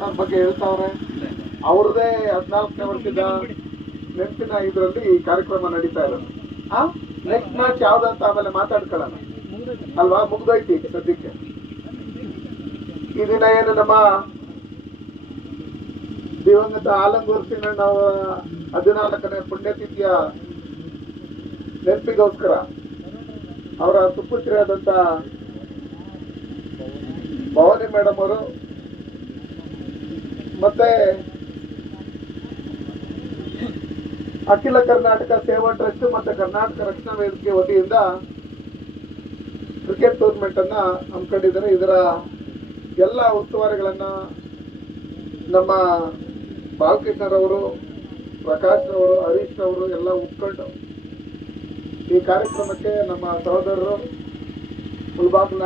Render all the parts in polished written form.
ನನ್ನ ಬಗ್ಗೆ ಹೇಳ್ತಾವ್ರೆ. ಅವ್ರದೇ 14ನೇ ವರ್ಷದ ನೆನಪಿನ ಇದರಲ್ಲಿ ಈ ಕಾರ್ಯಕ್ರಮ ನಡೀತಾ ಇರೋದು. ನೆಕ್ಸ್ಟ್ ಮ್ಯಾಚ್ ಯಾವ್ದಂತ ಆಮೇಲೆ ಮಾತಾಡ್ಕೊಳ್ಳೋಣ ಅಲ್ವಾ, ಮುಗ್ದೋಯ್ತು ಈಗ ಸದ್ಯಕ್ಕೆ. ಈ ದಿನ ಏನು ನಮ್ಮ ದಿವಂಗತ ಆಲಂಗೂರು ಸೀನಣ್ಣ ಅವರ 14ನೇ ಪುಣ್ಯತಿಥಿಯ ನೆನಪಿಗೋಸ್ಕರ ಅವರ ಸುಪುತ್ರಿಯಾದಂತ ಭವಾನಿ ಮೇಡಮ್ ಅವರು ಮತ್ತೆ ಅಖಿಲ ಕರ್ನಾಟಕ ಸೇವಾ ಟ್ರಸ್ಟ್ ಮತ್ತೆ ಕರ್ನಾಟಕ ರಕ್ಷಣಾ ವೇದಿಕೆ ವತಿಯಿಂದ ಕ್ರಿಕೆಟ್ ಟೂರ್ನಮೆಂಟ್ ಅನ್ನ ಹಮ್ಮಿಕೊಂಡಿದ್ದಾರೆ. ಇದರ ಎಲ್ಲ ಉಸ್ತುವಾರಿಗಳನ್ನ ನಮ್ಮ ಬಾಲಕೃಷ್ಣರವರು, ಪ್ರಕಾಶ್ ರವರು, ಹರೀಶ್ ರವರು ಎಲ್ಲ ಒಪ್ಕೊಂಡು ಈ ಕಾರ್ಯಕ್ರಮಕ್ಕೆ ನಮ್ಮ ಸಹೋದರರು, ಮುಳಬಾಗಿಲ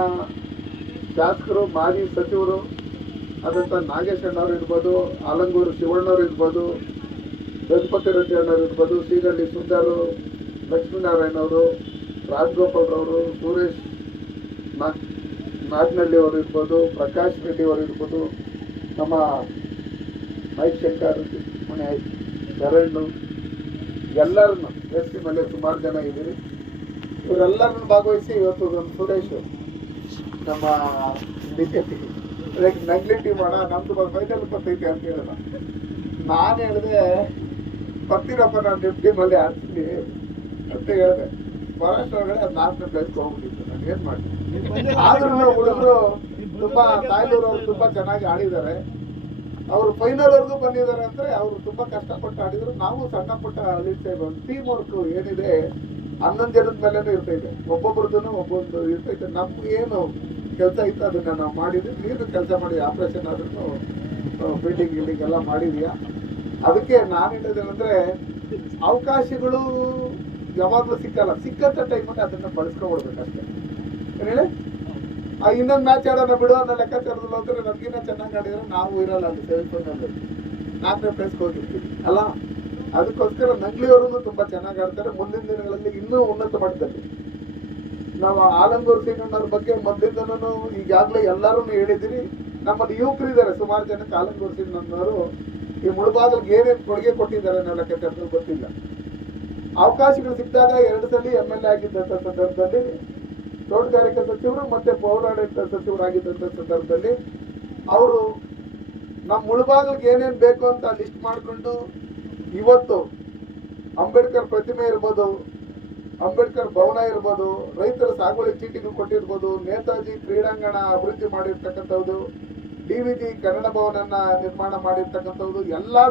ಶಾಸಕರು, ಮಾಜಿ ಸಚಿವರು ಆದಂಥ ನಾಗೇಶ್ ಅಣ್ಣವರು ಇರ್ಬೋದು, ಆಲಂಗೂರು ಶಿವಣ್ಣವರು ಇರ್ಬೋದು, ಗಣಪತಿ ರೆಡ್ಡಿ ಅಣ್ಣವ್ರು ಇರ್ಬೋದು, ಶ್ರೀಗಳ್ಳಿ ಸುಂದರು, ಲಕ್ಷ್ಮೀನಾರಾಯಣ ಅವರು, ರಾಜಗೋಪಾಲ್ ರವರು, ಸುರೇಶ್ ನಾಗನಹಳ್ಳಿ ಅವರು ಇರ್ಬೋದು, ಪ್ರಕಾಶ್ ರೆಡ್ಡಿ ಅವರು ಇರ್ಬೋದು, ನಮ್ಮ ಮೈಕ್ ಶಂಕರ್, ಮನೆ ಶರಣ್, ಎಲ್ಲರನ್ನು ಎಸ್ ಮೇಲೆ ಸುಮಾರು ಜನ ಇದ್ದೀರಿ. ಇವರೆಲ್ಲರನ್ನು ಭಾಗವಹಿಸಿ ಇವತ್ತು ನಮ್ಮ ಸುರೇಶ್ ನಮ್ಮ ನಗ್ಲಿ ಟೀಮ್ ಅಣ್ಣ ನಮ್ದು ಫೈನಲ್ ಬರ್ತೈತೆ ಅಂತ ಹೇಳಲ್ಲ. ನಾನು ಹೇಳಿದೆ ಬರ್ತೀರಪ್ಪ, ನಾನು ನಿಮ್ಮ ಟೀಮಲ್ಲಿ ಆಡ್ತೀನಿ ಅಂತ ಹೇಳಿದೆ. ಬರೋಷ್ಟು ಒಳಗಡೆ ಅದು 4ನೇ ಪ್ಲೇಸ್ಗೆ ಹೋಗ್ಬಿಟ್ಟಿತ್ತು. ನಾನು ಏನು ಮಾಡ್ತೀನಿ. ಆದ್ರೂ ಹುಡುಗರು ತುಂಬಾ ತಾಯ್ಲೂರು ಅವರು ತುಂಬಾ ಚೆನ್ನಾಗಿ ಆಡಿದ್ದಾರೆ. ಅವರು ಫೈನಲ್ ವರ್ಗೂ ಬಂದಿದ್ದಾರೆ ಅಂದ್ರೆ ಅವರು ತುಂಬಾ ಕಷ್ಟಪಟ್ಟು ಆಡಿದ್ರು. ನಾವು ಸಣ್ಣ ಪುಟ್ಟ ಆಡಿರ್ತೇವೆ. ಟೀಮ್ ವರ್ಕ್ ಏನಿದೆ 11 ಜನದ ಮೇಲೇನೂ ಇರ್ತೈತೆ, ಒಬ್ಬೊಬ್ರದ್ದು ಒಬ್ಬೊಂದು ಇರ್ತೈತೆ. ನಮ್ಗೆ ಏನು ಕೆಲಸ ಇತ್ತು ಅದನ್ನ ನಾವು ಮಾಡಿದ್ವಿ. ನೀನು ಕೆಲಸ ಮಾಡಿ ಆಪರೇಷನ್ ಆದ್ರೂ ಫೀಲ್ಡಿಂಗ್ ಗಿಲ್ಡಿಂಗ್ ಎಲ್ಲ ಮಾಡಿದ್ಯಾ. ಅದಕ್ಕೆ ನಾನು ಹೇಳೋದೇನಂದ್ರೆ ಅವಕಾಶಗಳು ಯಾವಾಗಲೂ ಸಿಕ್ಕಲ್ಲ. ಸಿಕ್ಕಂತ ಟೈಮಲ್ಲಿ ಅದನ್ನ ಬಳಸ್ಕೊಬಿಡ್ಬೇಕಷ್ಟೇ. ಏನು ಹೇಳಿ, ಇನ್ನೊಂದು ಮ್ಯಾಚ್ ಆಡೋಣ ಬಿಡು ಅನ್ನೋ ಲೆಕ್ಕಾಚಾರದಲ್ಲಿ ಹೋದ್ರೆ ನಮ್ಗಿನ್ನ ಚೆನ್ನಾಗಿ ಆಡಿದ್ರೆ ನಾವು ಇರಲ್ಲ ಅಲ್ಲಿ ಸೆಮಿಫೈನಲ್ 4ನೇ ಪ್ಲೇಸ್ಗೆ ಹೋಗಿರ್ತೀವಿ ಅಲ್ಲ. ಅದಕ್ಕೋಸ್ಕರ ನಗ್ಲಿಯವರು ತುಂಬಾ ಚೆನ್ನಾಗಿ ಆಡ್ತಾರೆ. ಮುಂದಿನ ದಿನಗಳಲ್ಲಿ ಇನ್ನೂ ಉನ್ನತ ಮಟ್ಟದಲ್ಲಿ ನಾವು ಆಲಂಗೂರು ಸೀನಣ್ಣವ್ರ ಬಗ್ಗೆ ಮೊದಲಿಂದನೂ ಈಗಾಗಲೇ ಎಲ್ಲರೂ ಹೇಳಿದಿರಿ. ನಮ್ಮಲ್ಲಿ ಯುವಕರಿದ್ದಾರೆ ಸುಮಾರು ಜನಕ್ಕೆ. ಆಲಂಗೂರು ಸೀನಣ್ಣವರು ಈ ಮುಳಬಾಗಿಲಿಗೆ ಏನೇನು ಕೊಡುಗೆ ಕೊಟ್ಟಿದ್ದಾರೆ ಅನ್ನೋ ಲೆಕ್ಕಾಚಾರದಲ್ಲಿ ಗೊತ್ತಿಲ್ಲ. ಅವಕಾಶಗಳು ಸಿಕ್ಕಿದಾಗ 2 ಸಲ MLA ಆಗಿದ್ದಂಥ ಸಂದರ್ಭದಲ್ಲಿ, ತೋಟಗಾರಿಕಾ ಸಚಿವರು ಮತ್ತೆ ಪೌರಾಡಳಿತ ಸಚಿವರಾಗಿದ್ದಂಥ ಸಂದರ್ಭದಲ್ಲಿ ಅವರು ನಮ್ಮ ಮುಳಬಾಗಿಲಿಗೆ ಏನೇನು ಬೇಕು ಅಂತ ಲಿಸ್ಟ್ ಮಾಡಿಕೊಂಡು ಇವತ್ತು ಅಂಬೇಡ್ಕರ್ ಪ್ರತಿಮೆ ಇರ್ಬೋದು, ಅಂಬೇಡ್ಕರ್ ಭವನ ಇರ್ಬೋದು, ರೈತರ ಸಾಗುವಳಿ ಚೀಟಿಗಳು ಕೊಟ್ಟಿರ್ಬೋದು, ನೇತಾಜಿ ಕ್ರೀಡಾಂಗಣ ಅಭಿವೃದ್ಧಿ ಮಾಡಿರ್ತಕ್ಕಂಥದ್ದು, DVG ಕನ್ನಡ ಭವನನ್ನ ನಿರ್ಮಾಣ ಮಾಡಿರ್ತಕ್ಕಂಥದ್ದು, ಎಲ್ಲಾ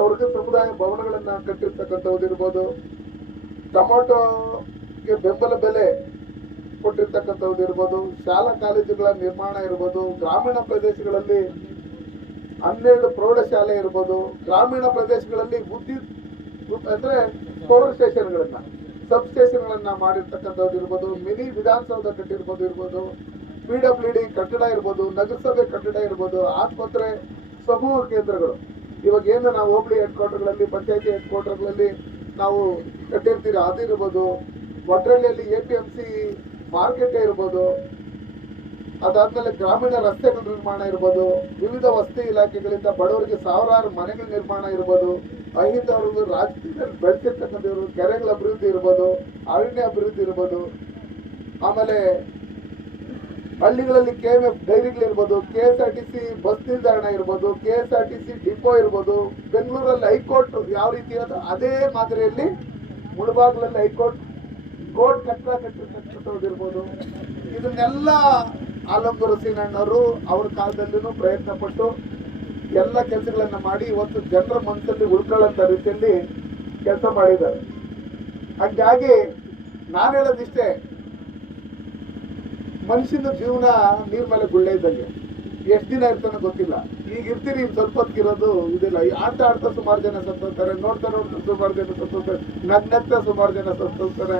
ವರ್ಗ ಸಮುದಾಯ ಭವನಗಳನ್ನ ಕಟ್ಟಿರ್ತಕ್ಕಂಥದ್ದು ಇರ್ಬೋದು, ಟೊಮೊಟೊಗೆ ಬೆಂಬಲ ಬೆಲೆ ಕೊಟ್ಟಿರ್ತಕ್ಕಂಥದ್ದು ಇರ್ಬೋದು, ಶಾಲಾ ಕಾಲೇಜುಗಳ ನಿರ್ಮಾಣ ಇರ್ಬೋದು, ಗ್ರಾಮೀಣ ಪ್ರದೇಶಗಳಲ್ಲಿ 12 ಪ್ರೌಢಶಾಲೆ ಇರ್ಬೋದು, ಗ್ರಾಮೀಣ ಪ್ರದೇಶಗಳಲ್ಲಿ ವಿದ್ಯುತ್ ಅಂದ್ರೆ ಪವರ್ ಸ್ಟೇಷನ್ಗಳನ್ನ, ಸಬ್ ಸ್ಟೇಷನ್ಗಳನ್ನ ಮಾಡಿರ್ತಕ್ಕಂಥದ್ದು ಇರ್ಬೋದು, ಮಿನಿ ವಿಧಾನಸೌಧ ಕಟ್ಟಿರ್ಬೋದು, PWD ಕಟ್ಟಡ ಇರ್ಬೋದು, ನಗರಸಭೆ ಕಟ್ಟಡ ಇರ್ಬೋದು, ಆಸ್ಪತ್ರೆ, ಸಮೂಹ ಕೇಂದ್ರಗಳು. ಇವಾಗ ಏನು ನಾವು ಹೋಬಳಿ ಹೆಡ್ ಕ್ವಾರ್ಟರ್ಗಳಲ್ಲಿ, ಪಂಚಾಯತಿ ಹೆಡ್ ಕ್ವಾರ್ಟರ್ಗಳಲ್ಲಿ ನಾವು ಕಟ್ಟಿರ್ತೀವಿ ಅದಿರ್ಬೋದು, ಒಡ್ರಳ್ಳಿಯಲ್ಲಿ APMC ಮಾರ್ಕೆಟ್ ಇರ್ಬೋದು, ಅದಾದ್ಮೇಲೆ ಗ್ರಾಮೀಣ ರಸ್ತೆಗಳ ನಿರ್ಮಾಣ ಇರ್ಬೋದು, ವಿವಿಧ ವಸತಿ ಇಲಾಖೆಗಳಿಂದ ಬಡವರಿಗೆ ಸಾವಿರಾರು ಮನೆಗಳ ನಿರ್ಮಾಣ ಇರ್ಬೋದು, ಅಹಿಂದವ್ರಿಗೂ ರಾಜಕೀಯದಲ್ಲಿ ಬೆಳೆಸಿರ್ತಕ್ಕಂಥವ್ರು ಕೆರೆಗಳ ಅಭಿವೃದ್ಧಿ ಇರ್ಬೋದು, ಅರಣ್ಯ ಅಭಿವೃದ್ಧಿ ಇರ್ಬೋದು, ಆಮೇಲೆ ಹಳ್ಳಿಗಳಲ್ಲಿ KMF ಡೈರಿಗಳಿರ್ಬೋದು, KSRTC ಬಸ್ ನಿಲ್ದಾಣ ಇರ್ಬೋದು, KSRTC ಡಿಪೋ ಇರ್ಬೋದು, ಬೆಂಗಳೂರಲ್ಲಿ ಹೈಕೋರ್ಟ್ ಯಾವ ರೀತಿ ಅದೇ ಮಾದರಿಯಲ್ಲಿ ಮುಳಬಾಗಿಲಲ್ಲಿ ಹೈಕೋರ್ಟ್ ಕಟ್ಟಡ ಕಟ್ಟಿರ್ತಕ್ಕಂಥದ್ದು ಇರ್ಬೋದು. ಇದನ್ನೆಲ್ಲ ಆಲಂಗೂರು ಸೀನಣ್ಣವರು ಅವ್ರ ಕಾಲದಲ್ಲೂ ಪ್ರಯತ್ನ ಪಟ್ಟು ಎಲ್ಲ ಕೆಲಸಗಳನ್ನ ಮಾಡಿ ಇವತ್ತು ಜನರ ಮನಸ್ಸಲ್ಲಿ ಉಳ್ಕೊಳ್ಳೋಂಥ ರೀತಿಯಲ್ಲಿ ಕೆಲಸ ಮಾಡಿದ್ದಾರೆ. ಹಾಗಾಗಿ ನಾನು ಹೇಳೋದಿಷ್ಟೇ, ಮನುಷ್ಯನ ಜೀವನ ನೀರ್ ಮೇಲೆ ಗುಳ್ಳೆ ಇದ್ದಂಗೆ. ಎಷ್ಟು ದಿನ ಇರ್ತಾನೆ ಗೊತ್ತಿಲ್ಲ. ಈಗ ಇರ್ತೀರಿ, ಸ್ವಲ್ಪ ಹೊತ್ತಿರೋದು ಇದಿಲ್ಲ. ಆಟ ಆಡ್ತಾ ಸುಮಾರು ಜನ ಸತ್ತೋಗ್ತಾರೆ, ನೋಡ್ತಾ ಸುಮಾರು ಜನ ಸತ್ತೋಗ್ತಾರೆ, ನಗ್ನಗ್ತಾ ಸುಮಾರು ಜನ ಸತ್ತೋಗ್ತಾರೆ.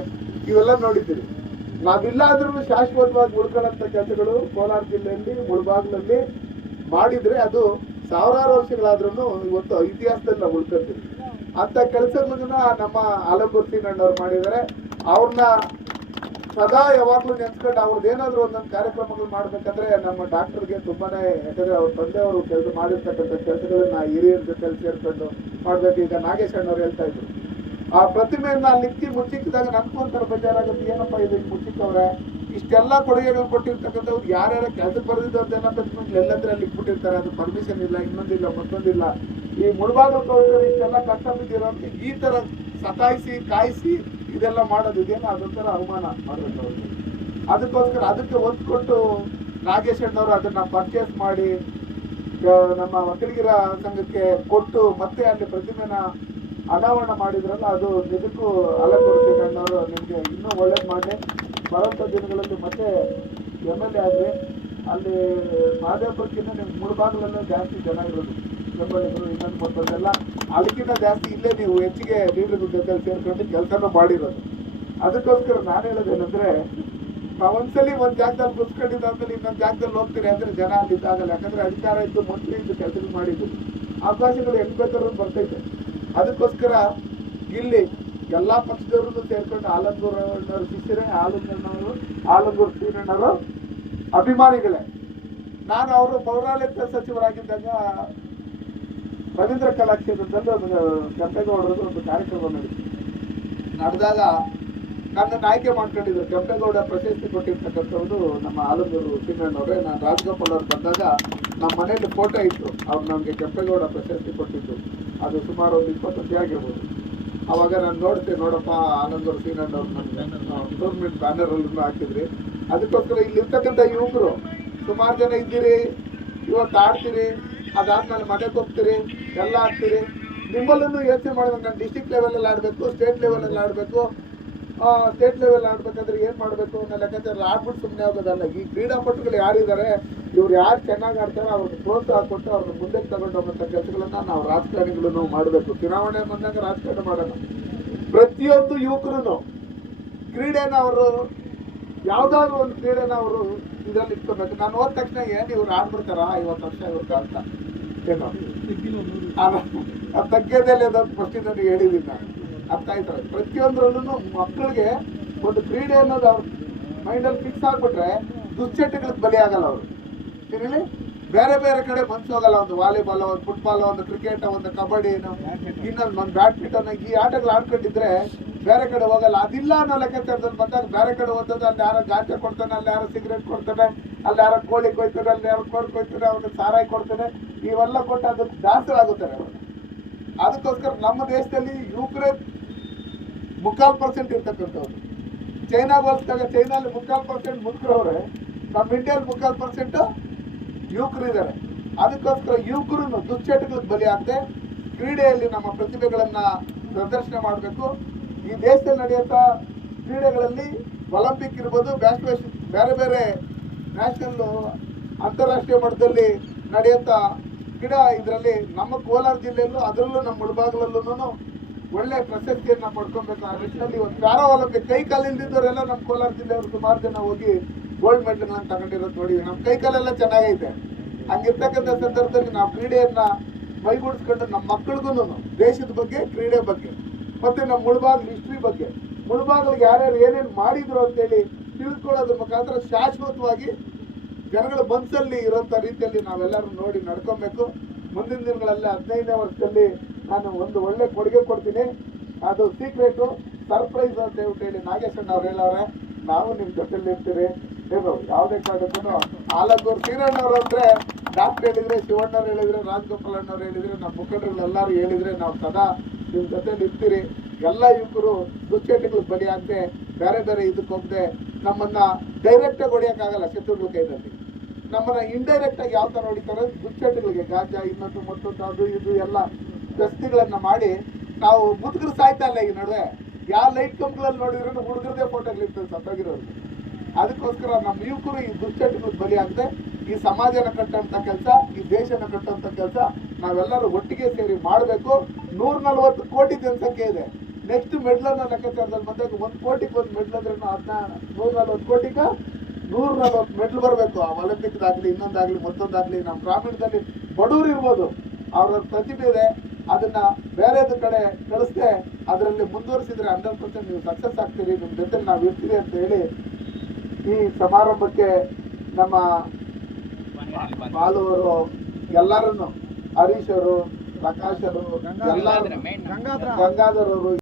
ಇವೆಲ್ಲ ನೋಡಿದ್ದೀರಿ. ನಾವಿಲ್ಲ ಆದ್ರೂ ಶಾಶ್ವತವಾಗಿ ಉಳ್ಕೊಳ್ಳೋಂಥ ಕೆಲಸಗಳು ಕೋಲಾರ ಜಿಲ್ಲೆಯಲ್ಲಿ ಮುಳಬಾಗಿಲಲ್ಲಿ ಮಾಡಿದ್ರೆ ಅದು ಸಾವಿರಾರು ವರ್ಷಗಳಾದ್ರೂ ಇವತ್ತು ಇತಿಹಾಸದಲ್ಲಿ ನಾವು ಉಳ್ಕೊಳ್ತೀವಿ. ಅಂತ ಕೆಲಸಗಳನ್ನ ನಮ್ಮ ಆಲಂಗೂರು ಸೀನಣ್ಣವ್ರು ಮಾಡಿದ್ದಾರೆ. ಅವ್ರನ್ನ ಸದಾ ಯಾವಾಗ್ಲೂ ನೆನ್ಸ್ಕೊಂಡು ಅವ್ರದ್ದು ಏನಾದ್ರು ಒಂದೊಂದು ಕಾರ್ಯಕ್ರಮಗಳು ಮಾಡ್ಬೇಕಂದ್ರೆ ನಮ್ಮ ಡಾಕ್ಟರ್ಗೆ ತುಂಬಾನೇ, ಯಾಕಂದ್ರೆ ಅವ್ರ ತಂದೆಯವರು ಕೆಲಸ ಮಾಡಿರ್ತಕ್ಕಂಥ ಕೆಲಸಗಳನ್ನ ಹಿರಿಯರ ಜೊತೆ ಸೇರ್ಕೊಂಡು ಮಾಡ್ಬೇಕು. ಈಗ ನಾಗೇಶ್ ಅಣ್ಣವ್ರು ಹೇಳ್ತಾ ಇದ್ರು, ಆ ಪ್ರತಿಮೆಯನ್ನ ಲಿಕ್ಕಿ ಮುಚ್ಚಿಕ್ಕಿದಾಗ ನನ್ಗೂ ಒಂಥರ ಬೇಜಾರಾಗುತ್ತೆ, ಏನಪ್ಪ ಇದು ಮುಚ್ಚಿಕ್ಕವ್ರೆ, ಇಷ್ಟೆಲ್ಲ ಕೊಡುಗೆಗಳು ಕೊಟ್ಟಿರ್ತಕ್ಕಂಥವ್ರು ಯಾರ್ಯಾರ ಕೆಲಸಕ್ಕೆ ಬರೆದಿದ್ದವ್ರದ್ದೆಲ್ಲ ಪ್ರತಿಮೆಗಳು ಎಲ್ಲಂದ್ರೆ ಅಲ್ಲಿ ಇಟ್ಬಿಟ್ಟಿರ್ತಾರೆ, ಅದು ಪರ್ಮಿಷನ್ ಇಲ್ಲ, ಇನ್ನೊಂದಿಲ್ಲ ಮತ್ತೊಂದಿಲ್ಲ. ಈ ಮುಳುಬಾಗಿಲು ಇಷ್ಟೆಲ್ಲ ಕಷ್ಟ ಬಿದ್ದಿರೋಂಥ ಈ ತರ ಸತಾಯಿಸಿ ಕಾಯಿಸಿ ಇದೆಲ್ಲ ಮಾಡೋದು ಇದೆಯಲ್ಲ, ಅದೊಂಥರ ಅವಮಾನ ಮಾಡಬೇಕು ಅವ್ರಿಗೆ. ಅದಕ್ಕೋಸ್ಕರ ಅದಕ್ಕೆ ಒತ್ತು ಕೊಟ್ಟು ನಾಗೇಶ್ ಅಣ್ಣವರು ಅದನ್ನ ಪರ್ಚೇಸ್ ಮಾಡಿ ನಮ್ಮ ಒಕ್ಕಲಿಗರ ಸಂಘಕ್ಕೆ ಕೊಟ್ಟು ಮತ್ತೆ ಅಲ್ಲಿ ಪ್ರತಿಮೆನ ಅನಾವರಣ ಮಾಡಿದ್ರಲ್ಲ, ಅದು ನಿಜಕ್ಕೂ ಅಲಂಕರಿಸಿ ಅಣ್ಣವರು ನಿಮಗೆ ಇನ್ನೂ ಒಳ್ಳೇದು ಮಾಡಿ ಬರೋಂಥ ದಿನಗಳಲ್ಲಿ ಮತ್ತೆ MLA ಆದ್ರೆ ಅಲ್ಲಿ ಮಹದೇವಪುರಕ್ಕಿಂತ ನಿಮ್ಗೆ ಮುಳುಬಾಗಿಲಲ್ಲೇ ಜಾಸ್ತಿ ಜನ ಇರೋದು, ಬೆಂಬಲಿಗರು ಇನ್ನೊಂದು ಮತ್ತೊಂದೆಲ್ಲ. ಅದಕ್ಕಿಂತ ಜಾಸ್ತಿ ಇಲ್ಲೇ ನೀವು ಹೆಚ್ಚಿಗೆ ಲೀಡರ್ ಜೊತೆ ಸೇರ್ಕೊಂಡು ಕೆಲಸನೂ ಮಾಡಿರೋದು. ಅದಕ್ಕೋಸ್ಕರ ನಾನು ಹೇಳೋದೇನಂದ್ರೆ, ಒಂದ್ಸಲಿ ಒಂದ್ ಜಾಗದಲ್ಲಿ ಕುತ್ಕೊಂಡಿದ್ದಾದ್ಮೇಲೆ ಇನ್ನೊಂದು ಜಾಗದಲ್ಲಿ ಹೋಗ್ತೀರಿ ಅಂದ್ರೆ ಜನ ಅಲ್ಲಿ ಇದ್ದಾಗಲ್ಲ. ಯಾಕಂದ್ರೆ ಅಧಿಕಾರ ಇದ್ದು ಮಂತ್ರಿ ಇದ್ದು ಕೆಲಸ ಮಾಡಿದ್ರು, ಅವಕಾಶಗಳು ಹೆಂಗ್ ಬೇಕಾದ್ರೂ ಬರ್ತೈತೆ. ಅದಕ್ಕೋಸ್ಕರ ಇಲ್ಲಿ ಎಲ್ಲಾ ಪಕ್ಷದವ್ರನ್ನು ಸೇರ್ಕೊಂಡು ಆಲಂಗೂರ್ ಶಿಷ್ಯರೇ, ಆಲಂಗೂರ್ ಶ್ರೀರಣ್ಣವರು ಅಭಿಮಾನಿಗಳೇ. ನಾನು ಅವರು ಪೌರಾಡಳಿತ ಸಚಿವರಾಗಿದ್ದಾಗ ರವೀಂದ್ರ ಕಲಾಕ್ಷೇತ್ರದಲ್ಲಿ ಒಂದು ಕೆಂಪೇಗೌಡರದ್ದು ಒಂದು ಕಾರ್ಯಕ್ರಮ ನಡೆದಾಗ ನನ್ನನ್ನು ಆಯ್ಕೆ ಮಾಡ್ಕೊಂಡಿದ್ರು. ಕೆಂಪೇಗೌಡ ಪ್ರಶಸ್ತಿ ಕೊಟ್ಟಿರ್ತಕ್ಕಂಥದ್ದು ನಮ್ಮ ಆಲಂಗೂರು ಶ್ರೀರಣ್ಣವ್ರೆ. ನಾನು ರಾಜಗೋಪಾಲ್ ಅವ್ರು ಬಂದಾಗ ನಮ್ಮ ಮನೆಯಲ್ಲಿ ಫೋಟೋ ಇತ್ತು, ಅವ್ರು ನಮಗೆ ಕೆಂಪೇಗೌಡ ಪ್ರಶಸ್ತಿ ಕೊಟ್ಟಿದ್ದು. ಅದು ಸುಮಾರು ಒಂದು 20 ವರ್ಷ ಆಗಿರ್ಬೋದು. ಅವಾಗ ನಾನು ನೋಡಪ್ಪ ಆಲಂಗೂರು ಶ್ರೀರಣ್ಣವ್ರು ನನ್ನ ಗೌರ್ಮೆಂಟ್ ಬ್ಯಾನರ್ ಅಲ್ಲೂ ಹಾಕಿದ್ರಿ. ಅದಕ್ಕೋಸ್ಕರ ಇಲ್ಲಿರ್ತಕ್ಕಂಥ ಯುವಕರು ಸುಮಾರು ಜನ ಇದ್ದೀರಿ, ಇವತ್ತು ಆಡ್ತೀರಿ, ಅದಾದ್ಮೇಲೆ ಮನೆಗೆ ಹೋಗ್ತೀರಿ, ಎಲ್ಲ ಆಗ್ತೀರಿ. ನಿಮ್ಮಲ್ಲೂ ಯೋಚನೆ ಮಾಡ್ಬೇಕು, ನಾನು ಡಿಸ್ಟಿಕ್ ಲೆವೆಲಲ್ಲಿ ಆಡಬೇಕು, ಸ್ಟೇಟ್ ಲೆವೆಲಲ್ಲಿ ಆಡಬೇಕು. ಸ್ಟೇಟ್ ಲೆವೆಲ್ ಆಡ್ಬೇಕಂದ್ರೆ ಏನು ಮಾಡಬೇಕು ಅನ್ನೋ ಲೆಕ್ಕಾಚಾರ ಆಡ್ಬಿಟ್ಟು ಸುಮ್ಮನೆ ಹೋಗೋದಲ್ಲ. ಈ ಕ್ರೀಡಾಪಟುಗಳು ಯಾರಿದ್ದಾರೆ, ಇವ್ರು ಯಾರು ಚೆನ್ನಾಗಿ ಆಡ್ತಾರೋ ಅವ್ರಿಗೆ ಪ್ರೋತ್ಸಾಹ ಕೊಟ್ಟು ಅವ್ರನ್ನ ಮುಂದೆ ತಗೊಂಡು ಹೋಗುವಂಥ ಕೆಲಸಗಳನ್ನ ನಾವು ರಾಜಕಾರಣಿಗಳು ಮಾಡಬೇಕು. ಚುನಾವಣೆ ಬಂದಾಗ ರಾಜಕಾರಣ ಮಾಡೋಣ. ಪ್ರತಿಯೊಂದು ಯುವಕರು ಕ್ರೀಡೆನ ಅವರು ಯಾವ್ದಾದ್ರು ಒಂದು ಕ್ರೀಡೆನ ಅವರು ಇದರಲ್ಲಿ ಇಟ್ಕೋಬೇಕು. ನಾನು ಹೋದ ತಕ್ಷಣ ಏನು ಇವ್ರು ಆಡ್ಬಿಡ್ತಾರ 50 ವರ್ಷ ಇವ್ರಿಗೆ ಅಂತ ಏನೋ ಅದು ತಗ್ಗೇದಲ್ಲಿ ಅದೊಂದು ಫಸ್ಟ್ ನನಗೆ ಹೇಳಿದ್ದೀನಿ ನಾನು. ಅರ್ಥ ಆಯ್ತಾರೆ. ಪ್ರತಿಯೊಂದ್ರಲ್ಲೂ ಮಕ್ಕಳಿಗೆ ಒಂದು ಕ್ರೀಡೆ ಅನ್ನೋದು ಅವ್ರ ಮೈಂಡಲ್ಲಿ ಫಿಕ್ಸ್ ಆಗ್ಬಿಟ್ರೆ ದುಶ್ಚಟಗಳಿಗೆ ಬಲಿ ಆಗಲ್ಲ ಅವರು. ಹೇಳಿ, ಬೇರೆ ಬೇರೆ ಕಡೆ ಮನ್ಸು ಹೋಗಲ್ಲ. ಒಂದು ವಾಲಿಬಾಲ್, ಒಂದು ಫುಟ್ಬಾಲ್, ಒಂದು ಕ್ರಿಕೆಟ್, ಒಂದು ಕಬಡ್ಡಿ, ಇನ್ನೊಂದು ಒಂದು ಬ್ಯಾಡ್ಮಿಂಟನ್, ಈ ಆಟಗಳು ಆಡ್ಕೊಂಡಿದ್ರೆ ಬೇರೆ ಕಡೆ ಹೋಗಲ್ಲ. ಅದಿಲ್ಲ ಅನ್ನೋ ಲೆಕ್ಕಾಚಾರದಲ್ಲಿ ಬಂದಾಗ ಬೇರೆ ಕಡೆ ಹೋಗ್ತದೆ. ಅಲ್ಲಿ ಯಾರೋ ಗಾಂಜಾ ಕೊಡ್ತಾನೆ, ಅಲ್ಲಿ ಯಾರೋ ಸಿಗರೇಟ್ ಕೊಡ್ತಾನೆ, ಅಲ್ಲಿ ಯಾರೋ ಕೋಳಿ ಕೊಯ್ತಾನೆ, ಅಲ್ಲಿ ಯಾರೋ ಕೋಳಿ ಕೊಯ್ತಾನೆ, ಅವ್ರಿಗೆ ಸಾರಾಯಿ ಕೊಡ್ತಾನೆ. ಇವೆಲ್ಲ ಕೊಟ್ಟು ಅದಕ್ಕೆ ದಾಸರ ಆಗುತ್ತಾರೆ ಅವರು. ಅದಕ್ಕೋಸ್ಕರ ನಮ್ಮ ದೇಶದಲ್ಲಿ ಯುವಕರೇ 3% ಇರ್ತಕ್ಕಂಥವ್ರು. ಚೈನಾಗೆ ಹೋಲಿಸಿದಾಗ ಚೈನಲ್ಲಿ 3% ಮುದುಕರವ್ರೆ, ನಮ್ಮ ಇಂಡಿಯಲ್ಲಿ 3% ಯುವಕರು ಇದ್ದಾರೆ. ಅದಕ್ಕೋಸ್ಕರ ಯುವಕರು ದುಶ್ಚಟಗಳಿಗೆ ಬಲಿ ಆಗದೆ ಕ್ರೀಡೆಯಲ್ಲಿ ನಮ್ಮ ಪ್ರತಿಭೆಗಳನ್ನ ಪ್ರದರ್ಶನ ಮಾಡಬೇಕು. ಈ ದೇಶದಲ್ಲಿ ನಡೆಯುವಂಥ ಕ್ರೀಡೆಗಳಲ್ಲಿ ಒಲಿಂಪಿಕ್ ಇರ್ಬೋದು, ಬೇರೆ ಬೇರೆ ನ್ಯಾಷನಲ್ ಅಂತಾರಾಷ್ಟ್ರೀಯ ಮಟ್ಟದಲ್ಲಿ ನಡೆಯುವಂಥ ಕ್ರೀಡಾ ಇದರಲ್ಲಿ ನಮ್ಮ ಕೋಲಾರ ಜಿಲ್ಲೆಯಲ್ಲೂ ಅದರಲ್ಲೂ ನಮ್ಮ ಮುಳಬಾಗಿಲಲ್ಲೂ ಒಳ್ಳೆ ಪ್ರಶಸ್ತಿಯನ್ನ ಪಡ್ಕೊಬೇಕು. ಆ ನಿಟ್ಟಿನಲ್ಲಿ ಒಂದು ಪ್ಯಾರಾ ಒಲಿಂಪಿಕ್ ಕೈ ಕಾಲಿಲ್ದಿದ್ದವರೆಲ್ಲ ನಮ್ಮ ಕೋಲಾರ ಜಿಲ್ಲೆಯವರು ಸುಮಾರು ಜನ ಹೋಗಿ ಗೋಲ್ಡ್ ಮೆಡಲ್ಗಳನ್ನು ತಗೊಂಡಿರೋದು ನೋಡಿ. ನಮ್ಮ ಕೈ ಕಾಲೆಲ್ಲ ಚೆನ್ನಾಗೈತೆ. ಹಂಗಿರ್ತಕ್ಕಂಥ ಸಂದರ್ಭದಲ್ಲಿ ನಾವು ಕ್ರೀಡೆಯನ್ನ ಮೈಗೂಡಿಸ್ಕೊಂಡು ನಮ್ಮ ಮಕ್ಕಳಿಗೂ ದೇಶದ ಬಗ್ಗೆ, ಕ್ರೀಡೆ ಬಗ್ಗೆ, ಮತ್ತೆ ನಮ್ಮ ಮುಳಬಾಗಿಲು ಹಿಸ್ಟ್ರಿ ಬಗ್ಗೆ, ಮುಳಬಾಗಿಲಿಗೆ ಯಾರ್ಯಾರು ಏನೇನು ಮಾಡಿದ್ರು ಅಂತೇಳಿ ತಿಳ್ಕೊಳ್ಳೋದ್ರ ಮುಖಾಂತರ ಶಾಶ್ವತವಾಗಿ ಜನಗಳ ಮನಸ್ಸಲ್ಲಿ ಇರೋಂಥ ರೀತಿಯಲ್ಲಿ ನಾವೆಲ್ಲರೂ ನೋಡಿ ನಡ್ಕೊಬೇಕು. ಮುಂದಿನ ದಿನಗಳಲ್ಲಿ 15ನೇ ವರ್ಷದಲ್ಲಿ ನಾನು ಒಂದು ಒಳ್ಳೆ ಕೊಡುಗೆ ಕೊಡ್ತೀನಿ. ಅದು ಸೀಕ್ರೆಟು, ಸರ್ಪ್ರೈಸ್ ಅಂತ ಹೇಳಿ ನಾಗೇಶ್ ಅಣ್ಣ ಅವ್ರು ಹೇಳವ್ರೆ. ನಾವು ನಿಮ್ಮ ಜೊತೆಲಿ ಇರ್ತೀರಿ. ಏನು ಯಾವುದೇ ಕಾರಣಕ್ಕೂ ಆಲಂಗೂರು ಶ್ರೀರಣ್ಣವ್ರು ಅಂದರೆ ಡಾಕ್ಟರ್ ಹೇಳಿದ್ರೆ, ಶಿವಣ್ಣವ್ರು ಹೇಳಿದ್ರೆ, ರಾಜಗೋಪಾಲ್ ಅಣ್ಣವ್ರು ಹೇಳಿದ್ರೆ, ನಮ್ಮ ಮುಖಂಡರುಗಳೆಲ್ಲರೂ ಹೇಳಿದ್ರೆ ನಾವು ಸದಾ ನಿಮ್ಮ ಜೊತೆಲಿ ಇರ್ತೀರಿ. ಎಲ್ಲ ಯುವಕರು ದುಶ್ಚಟಗಳಿಗೆ ಬಲಿ ಆಗದೆ ಬೇರೆ ಬೇರೆ ಇದಕ್ಕೆ ಹೋಗದೆ ನಮ್ಮನ್ನ ಡೈರೆಕ್ಟಾಗಿ ಹೊಡಿಯೋಕ್ಕಾಗಲ್ಲ. ಶತ್ರುಗಳ ಕೈದಲ್ಲಿ ನಮ್ಮನ್ನ ಇಂಡೈರೆಕ್ಟಾಗಿ ಯಾವ ಥರ ಹೊಡಿತಾರೆ, ದುಶ್ಚಟಗಳಿಗೆ ಗಾಂಜಾ, ಇನ್ನೊಂದು ಮತ್ತೊಂದು, ಅದು ಇದು ಎಲ್ಲ ಗಸ್ತಿಗಳನ್ನ ಮಾಡಿ ನಾವು ಮುದುಕರು ಸಾಯ್ತಾ ಇಲ್ಲ. ಈ ನಡುವೆ ಯಾವ ಲೈಟ್ ಕಂಪ್ಗಳಲ್ಲಿ ನೋಡಿದ್ರು ಹುಡುಗರದೇ ಫೋಟೋಗಳಿರ್ತದೆ ಸತ್ತೋಗಿರೋರು. ಅದಕ್ಕೋಸ್ಕರ ನಮ್ಮ ಯುವಕರು ಈ ದುಶ್ಚಟಗಳಿಗೆ ಬಲಿ ಆಗದೆ ಈ ಸಮಾಜನ ಕಟ್ಟುವಂಥ ಕೆಲಸ, ಈ ದೇಶನ ಕಟ್ಟುವಂಥ ಕೆಲಸ ನಾವೆಲ್ಲರೂ ಒಟ್ಟಿಗೆ ಸೇರಿ ಮಾಡಬೇಕು. 140 ಕೋಟಿ ಜನಸಂಖ್ಯೆ ಇದೆ. ನೆಕ್ಸ್ಟ್ ಮೆಡ್ಲನ್ನ ಲೆಕ್ಕಾಚಾರದಲ್ಲಿ ಬಂದಾಗ 1 ಕೋಟಿಗೆ 1 ಮೆಡ್ಲ್ ಅಂದ್ರೆ 140 ಕೋಟಿಗೆ 140 ಮೆಡ್ಲ್ ಬರಬೇಕು. ಆ ಒಲಿಂಪಿಕ್ದಾಗಲಿ, ಇನ್ನೊಂದಾಗಲಿ, ಮತ್ತೊಂದಾಗಲಿ. ನಮ್ಮ ಗ್ರಾಮೀಣದಲ್ಲಿ ಬಡವರು ಇರ್ಬೋದು, ಅವ್ರ ಪ್ರತಿಭೆ ಇದೆ, ಅದನ್ನ ಬೇರೆದ ಕಡೆ ಕಳಿಸ್ದೆ ಅದರಲ್ಲಿ ಮುಂದುವರಿಸಿದ್ರೆ 100% ನೀವು ಸಕ್ಸಸ್ ಆಗ್ತೀರಿ. ನಿಮ್ಮ ಜೊತೆ ನಾವು ಇರ್ತೀರಿ ಅಂತ ಹೇಳಿ ಈ ಸಮಾರಂಭಕ್ಕೆ ನಮ್ಮ ಬಾಲು ಅವರು ಎಲ್ಲರನ್ನು, ಹರೀಶ್ ಅವರು, ಪ್ರಕಾಶ್ ಅವರು, ಎಲ್ಲರೂ, ಗಂಗಾಧರ್ ಅವರು